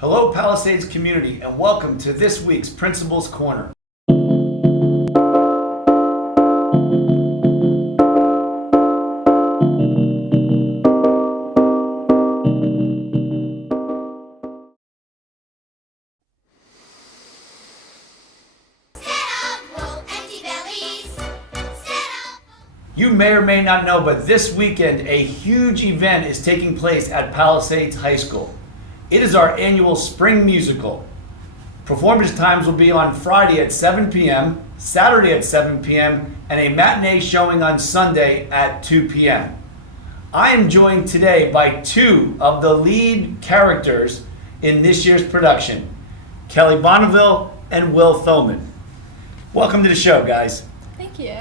Hello, Palisades community, and welcome to this week's Principal's Corner. You may or may not know, but this weekend a huge event is taking place at Palisades High School. It is our annual spring musical. Performance times will be on Friday at 7 p.m., Saturday at 7 p.m., and a matinee showing on Sunday at 2 p.m. I am joined today by two of the lead characters in this year's production, Kelly Bonneville and Will Thoman. Welcome to the show, guys. Thank you.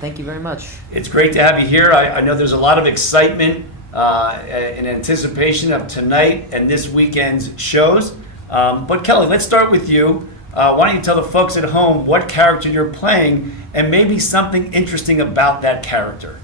Thank you very much. It's great to have you here. I know there's a lot of excitement in anticipation of tonight and this weekend's shows. But Kelly, let's start with you. Why don't you tell the folks at home what character you're playing and maybe something interesting about that character?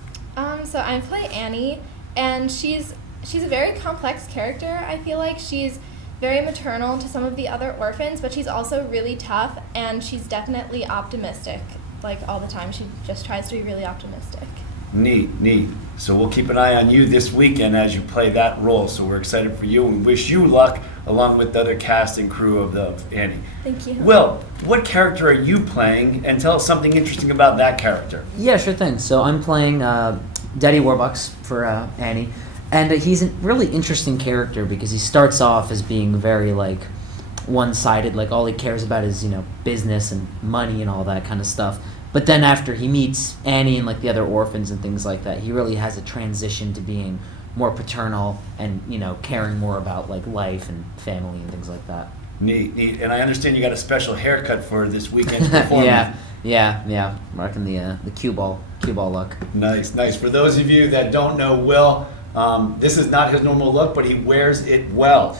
So I play Annie, and she's a very complex character. I feel like she's very maternal to some of the other orphans, but she's also really tough, and she's definitely optimistic. Like all the time, she just tries to be really optimistic. Neat. So we'll keep an eye on you this weekend as you play that role. So we're excited for you and wish you luck along with the other cast and crew of Annie. Thank you. Will, what character are you playing? And tell us something interesting about that character. Yeah, sure thing. So I'm playing Daddy Warbucks for Annie, and he's a really interesting character because he starts off as being very one-sided, like all he cares about is business and money and all that kind of stuff. But then after he meets Annie and the other orphans and things like that, he really has a transition to being more paternal and caring more about life and family and things like that. Neat. And I understand you got a special haircut for this weekend's performance. yeah. Marking the cue ball look. Nice. For those of you that don't know Will, this is not his normal look, but he wears it well.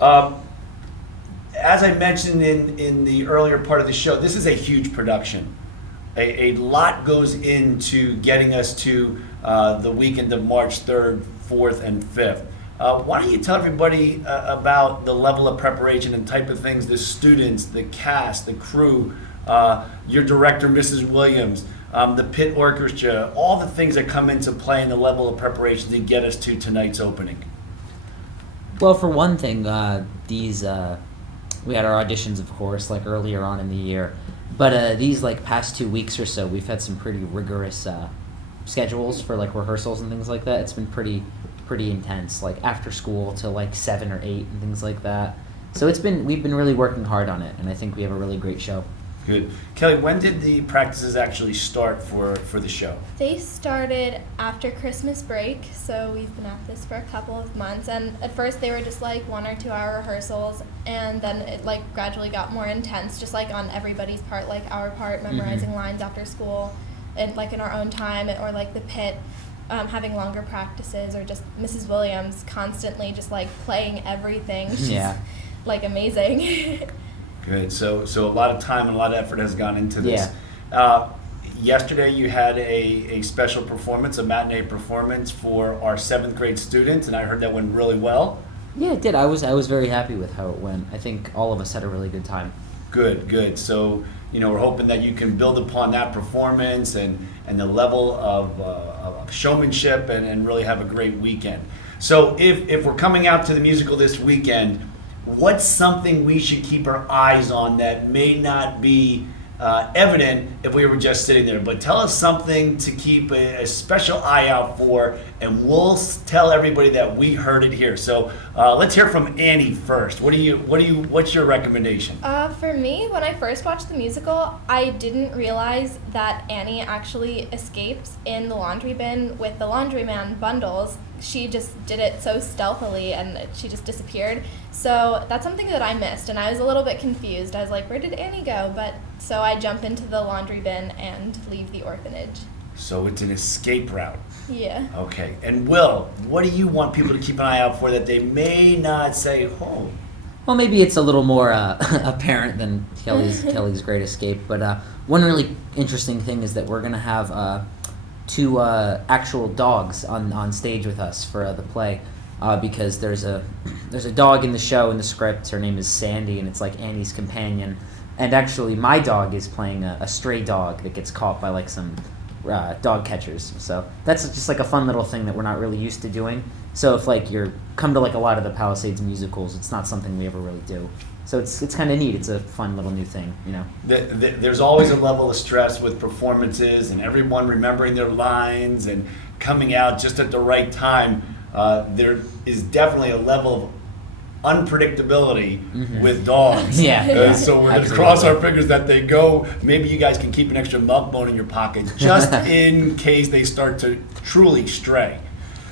As I mentioned in the earlier part of the show, this is a huge production. A lot goes into getting us to the weekend of March 3rd, 4th, and 5th. Why don't you tell everybody about the level of preparation and type of things the students, the cast, the crew, your director, Mrs. Williams, the pit orchestra, all the things that come into play in the level of preparation to get us to tonight's opening? Well, for one thing, we had our auditions, of course, earlier on in the year. But these past 2 weeks or so, we've had some pretty rigorous schedules for rehearsals and things like that. It's been pretty intense, after school till 7 or 8 and things like that. So we've been really working hard on it, and I think we have a really great show. Good. Kelly, when did the practices actually start for the show? They started after Christmas break, so we've been at this for a couple of months. And at first they were just 1 or 2 hour rehearsals, and then it gradually got more intense, just on everybody's part, our part, memorizing lines after school, and in our own time, or the pit. Having longer practices, or just Mrs. Williams constantly just playing everything. She's, amazing. Good. So a lot of time and a lot of effort has gone into this. Yeah. Yesterday you had a special performance, a matinee performance for our 7th grade students, and I heard that went really well. Yeah, it did. I was very happy with how it went. I think all of us had a really good time. Good. So, we're hoping that you can build upon that performance and the level of showmanship and really have a great weekend. So if we're coming out to the musical this weekend, what's something we should keep our eyes on that may not be evident if we were just sitting there? But tell us something to keep a special eye out for, and we'll tell everybody that we heard it here. So let's hear from Annie first. What's your recommendation? For me, when I first watched the musical, I didn't realize that Annie actually escapes in the laundry bin with the laundryman bundles. She just did it so stealthily, and she just disappeared. So that's something that I missed, and I was a little bit confused. I was like, where did Annie go? But so I jump into the laundry bin and leave the orphanage. So it's an escape route. Yeah. Okay. And Will, what do you want people to keep an eye out for that they may not say, oh? Well, maybe it's a little more apparent than Kelly's Great Escape. But one really interesting thing is that we're going to have 2 actual dogs on stage with us for the play. because there's a dog in the show in the script. Her name is Sandy, and it's like Annie's companion. And actually, my dog is playing a stray dog that gets caught by like some dog catchers. So that's just like a fun little thing that we're not really used to doing. So if like you're come to like a lot of the Palisades musicals, it's not something we ever really do. So it's kind of neat. It's a fun little new thing, you know. There's always a level of stress with performances and everyone remembering their lines and coming out just at the right time. There is definitely a level of unpredictability with dogs. Yeah. So we're going to Absolutely. cross our fingers that they go. Maybe you guys can keep an extra milk bone in your pocket just in case they start to truly stray.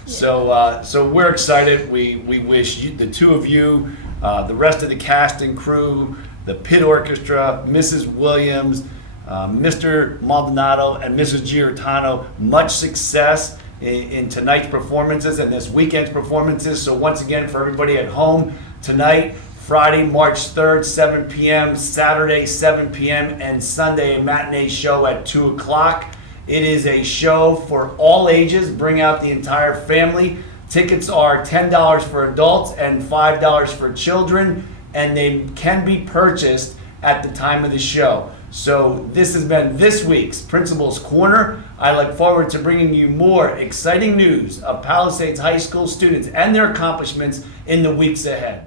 So we're excited. We wish you, the two of you, the rest of the cast and crew, the pit orchestra, Mrs. Williams, Mr. Maldonado, and Mrs. Giordano, much success in tonight's performances and this weekend's performances. So once again, for everybody at home, tonight, Friday, March 3rd, 7 p.m., Saturday, 7 p.m., and Sunday, a matinee show at 2 o'clock. It is a show for all ages. Bring out the entire family. Tickets are $10 for adults and $5 for children, and they can be purchased at the time of the show. So this has been this week's Principal's Corner. I look forward to bringing you more exciting news of Palisades High School students and their accomplishments in the weeks ahead.